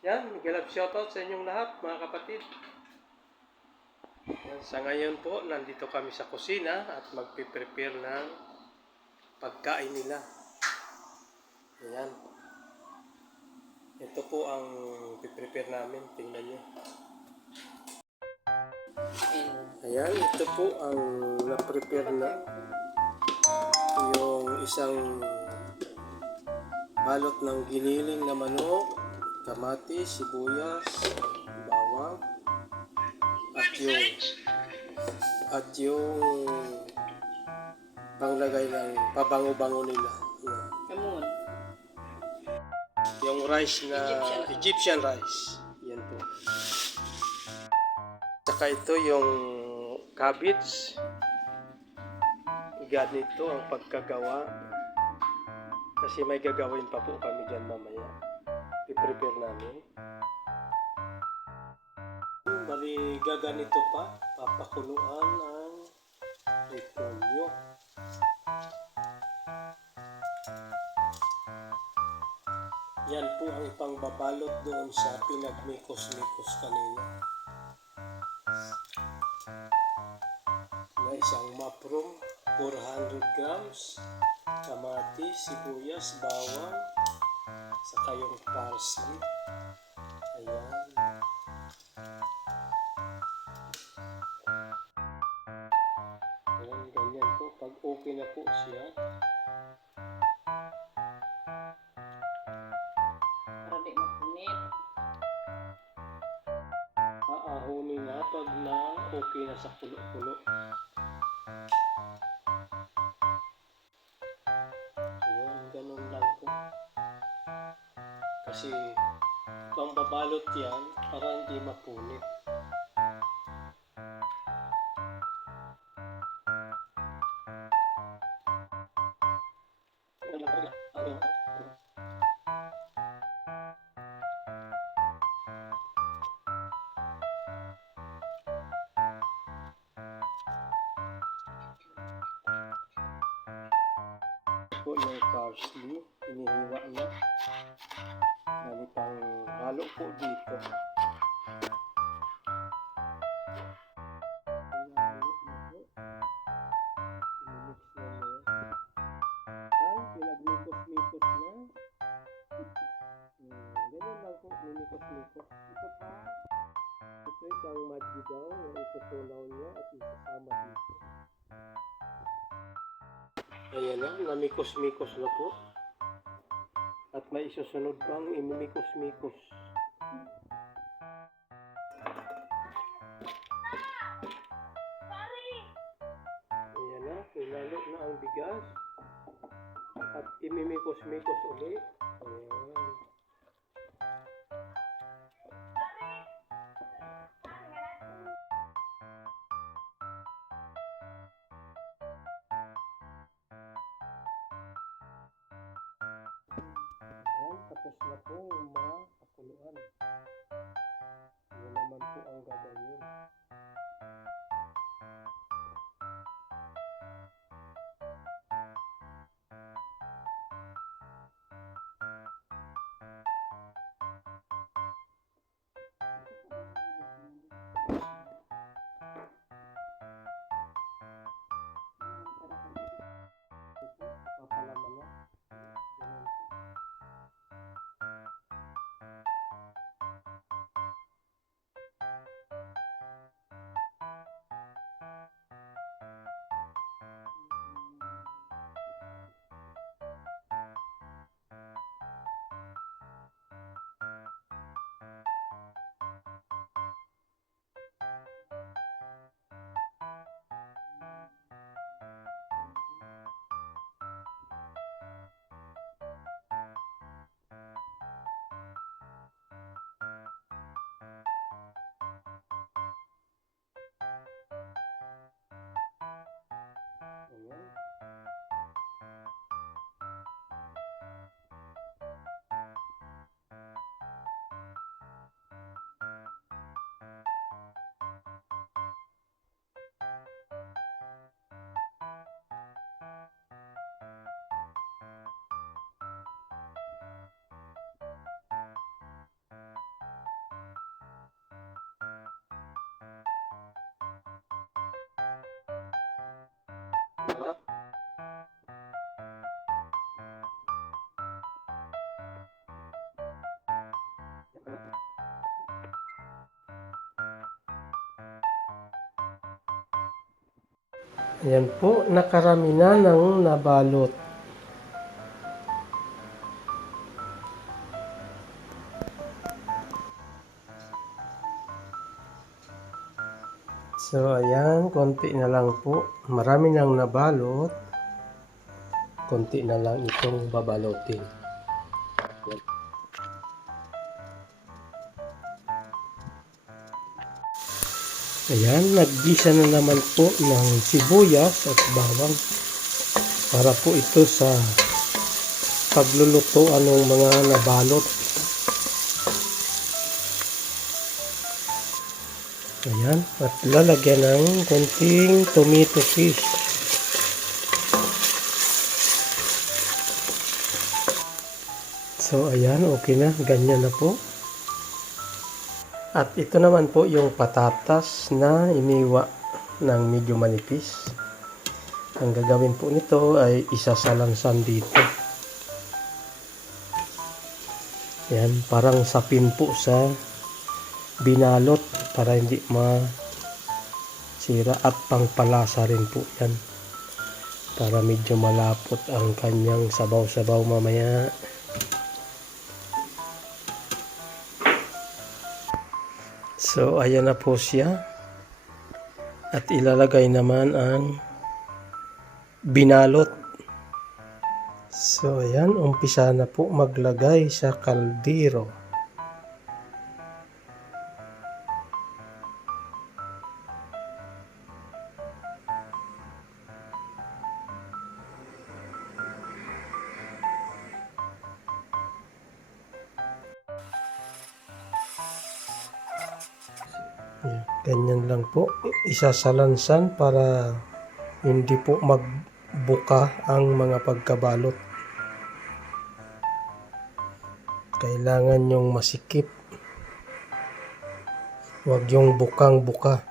Yan, galap shoutout sa inyong lahat mga kapatid. Yan, sa ngayon po, nandito kami sa kusina at magpiprepare ng pagkain nila. Ayan. Ito po ang piprepare namin. Tingnan nyo. Ayan, ito po ang na-prepare na. Yung isang balot ng giniling na manok, kamatis, sibuyas, bawang, at yung panglagay ng pabango-bango nila. Yan. Yung rice na Egyptian rice. Yan po. Saka ito yung cabbage. Ganito ang pagkagawa. Kasi may gagawin pa po kami dyan mamaya. I-prepare namin. Bali, gaganito pa. Papakuluan ang repolyo. Yan po ang pangbabalot doon sa pinagmikos-mikos kanina. Na isang mushroom, 400 grams, kamatis, sibuyas, bawang, saka yung parsley. Ayan. Ayan, ganyan po. Pag okay na po siya, Hindi mapunit. aahunin na pag na okay na sa kulo-kulo. Ayan, ganun lang po. Kasi pangbabalot yan para hindi mapunit. Po yung parsley, inihiwa na. Dali pang halo po dito. Hinahalo na po. Imimix na niya. Ay, pinagmikos-mikos na. Ganyan lang po, mimikos-mikos. Ito pa. Ito isang madjigaw na itutunaw niya at isasama dito. Ayan na, namikos-mikos na po. At may isusunod pang imimikos-mikos. Ayan na, hinalo na ang bigas. At imimikos-mikos ulit. Ayan. Ayan, tapos na po yung mga pakuluan. Yun naman po ang gagawin. Papalaman na. Ganun po. Ayan po, nakarami na ng nabalot. So, ayan, konti na lang po. Marami nang nabalot. Konti na lang itong babalotin. Ayan, naggisa na naman po ng sibuyas at bawang para po ito sa paglulutuan ng mga nabalot. Ayan, at lalagyan ng konting tomato paste. So, ayan, okay na. Ganyan na po. At ito naman po yung patatas na iniwa ng medyo manipis. Ang gagawin po nito ay isasalansan dito. Yan, parang sapin po sa binalot para hindi masira at pangpalasa rin po yan. Para medyo malapot ang kanyang sabaw-sabaw mamaya. So, ayan na po siya. At ilalagay naman ang binalot. So, ayan. Umpisa na po maglagay sa kaldero. Yan, ganyan lang po. Isasalansan para hindi po magbuka ang mga pagkabalot. Kailangan yung masikip. Huwag yung bukang-buka.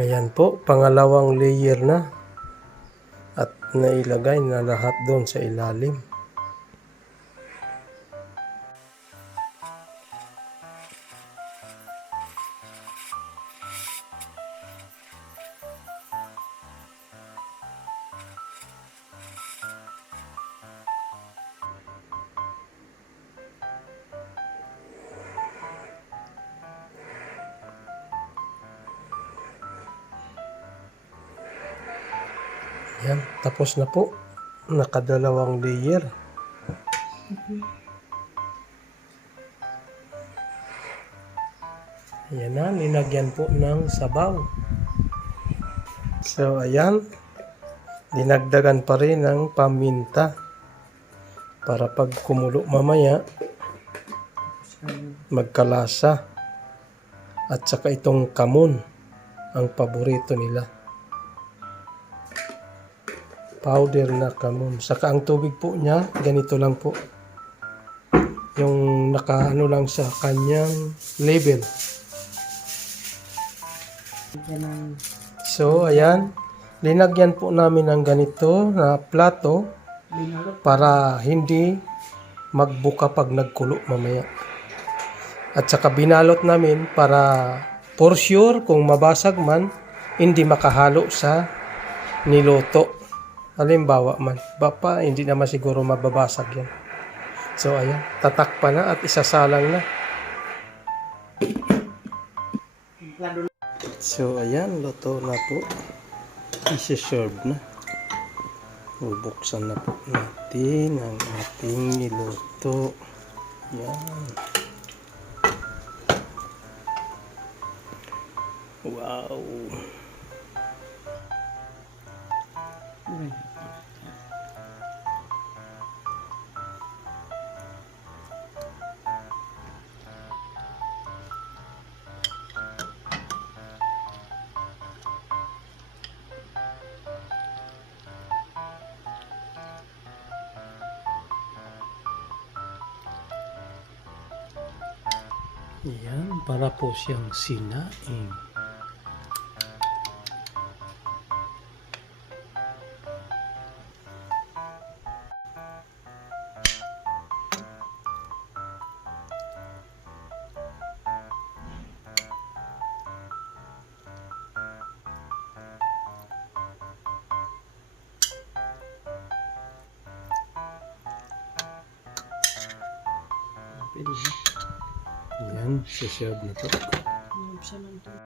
Ayan po, pangalawang layer na at nailagay na lahat doon sa ilalim. Yan, tapos na po. Nakadalawang layer. Ayan na, linagyan po ng sabaw. So, ayan. Dinagdagan pa rin ng paminta. Para pag kumulo mamaya, magkalasa. At saka itong kamon, ang paborito nila. Powder na kamon. Saka ang tubig po niya, ganito lang po. Yung nakaano lang sa kanyang label. So, ayan. Linagyan po namin ng ganito na plato para hindi magbuka pag nagkulo mamaya. At saka binalot namin para for sure kung mabasag man, hindi makahalo sa niluto. Halimbawa man, bapa, hindi naman siguro mababasag yan. So, ayan, tatakpan na at isasalang na. So, ayan, luto na po. Isi-serve na. Bubuksan na po natin ang ating niluto. Yan. Wow. Yan, para po siyang sinaing. Pwede na. Yan, sasyad na to. Nubsa man to.